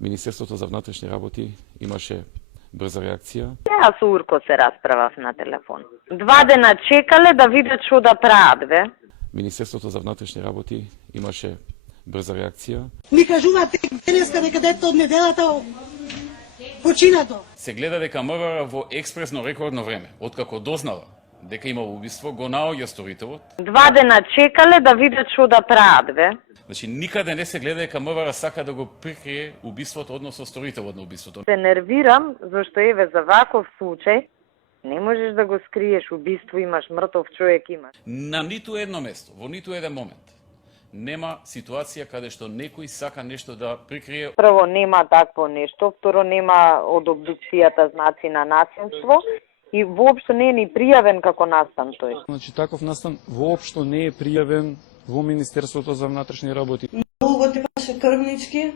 Министерството за внатрешни работи имаше брза реакција. Ја со Урко се расправав на телефон. 2 дена чекале да видат што да прават, бе. Министерството за внатрешни работи имаше брза реакција. Ми кажувате денеска дека дете од неделата починато. Се гледа дека МВР во експресно рекордно време, откако дознава дека има убиство, го наоѓа сторителот. 2 дена чекале да видат што да прават, бе. Значи, никаде не се гледа дека МВР сака да го прикрие убиството, односно сторителот на убиството. Се нервирам, зашто еве за ваков случај не можеш да го скриеш, убиство имаш, мртов човек имаш. На ниту едно место, во ниту еден момент, нема ситуација каде што некој сака нешто да прикрие. Прво, нема такво нешто, второ, нема од обдукцијата знаци на насилство и воопшто не е ни пријавен како настан тој. Значи, таков настан воопшто не е пријавен во Министерството за внатрешни работи. Многу го тепаше крвнички,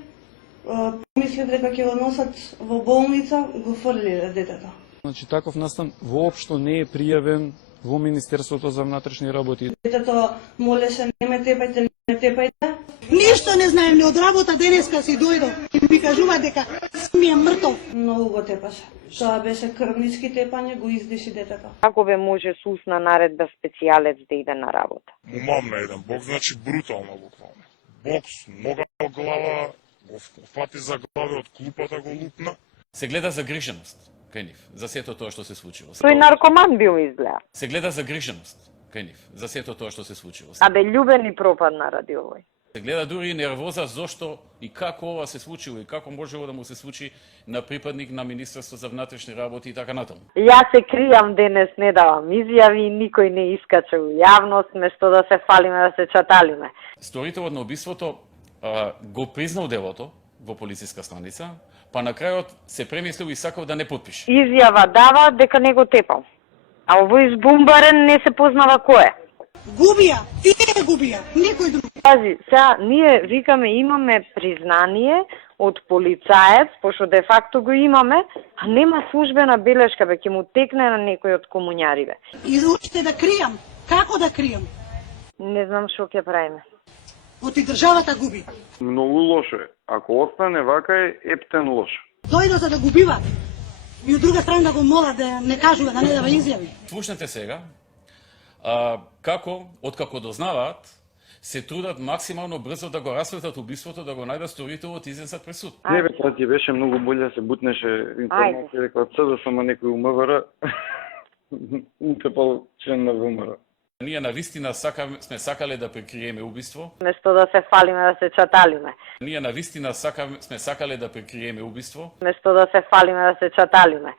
помислив дека ќе го носат во болница, го фрлиле детето. Значи, таков настан воопшто не е пријавен во Министерството за внатрешни работи. Детето молеше, не ме тепајте, не тепајте. Ништо не знаем, не од работа денеска си дојдов и ми кажува дека ми е мртов. Многу го тепаше. Тоа беше крвнички тепање, го издиши детето. Како бе може со устна наредба специјалец да иде на работа? Му мамна еден бокс, значи брутално буквално. Бокс, нога во глава, го фати за глава од клупата, го лупна. Се гледа загриженост кај нив за сето тоа што се случило. Тој наркоман бил изгледа. Се гледа загриженост кај нив за сето тоа што се случило. Абе, љубен и пропадна ради овој. Се гледа дури и нервоза зошто и како ова се случило и како можело да му се случи на припадник на Министерство за внатрешни работи и така натаму. Јас се кријам денес, не давам изјави, никој не искача у јавност, место да се фалиме, да се чаталиме. Сторителот на убиството го признал делото во полициска станица, па на крајот се премислил и сакал да не потпише. Изјава дава дека не го тепал. А овој избумбарен не се познава кој е. Губија, тие губија, некој друг. Пази, сега ние викаме имаме признание од полицаец, пошто де факто го имаме, а нема службена белешка, бе, ќе му текне на некој од комуњариве. И уште да кријам, како да кријам? Не знам што ќе правиме. Оти државата губи. Многу лошо е. Ако остане вака е ептен лошо. Дојдо за да го бива. И од друга страна да го мола да не кажува, да не дава изјави. Слушнете сега, како, откако дознаваат, се трудат максимално брзо да го расветат убиството, да го најдат сторителот и изнесат пред суд. Не бе, тоа ќе беше многу боле да се бутнеше информација дека од СДСМ сама некој у МВР утепал член на ВМРО. Ние навистина сме сакале да прикриеме убиство. Место да се фалиме, да се чаталиме. Ние навистина сме сакале да прикриеме убиство. Место да се фалиме, да се чаталиме.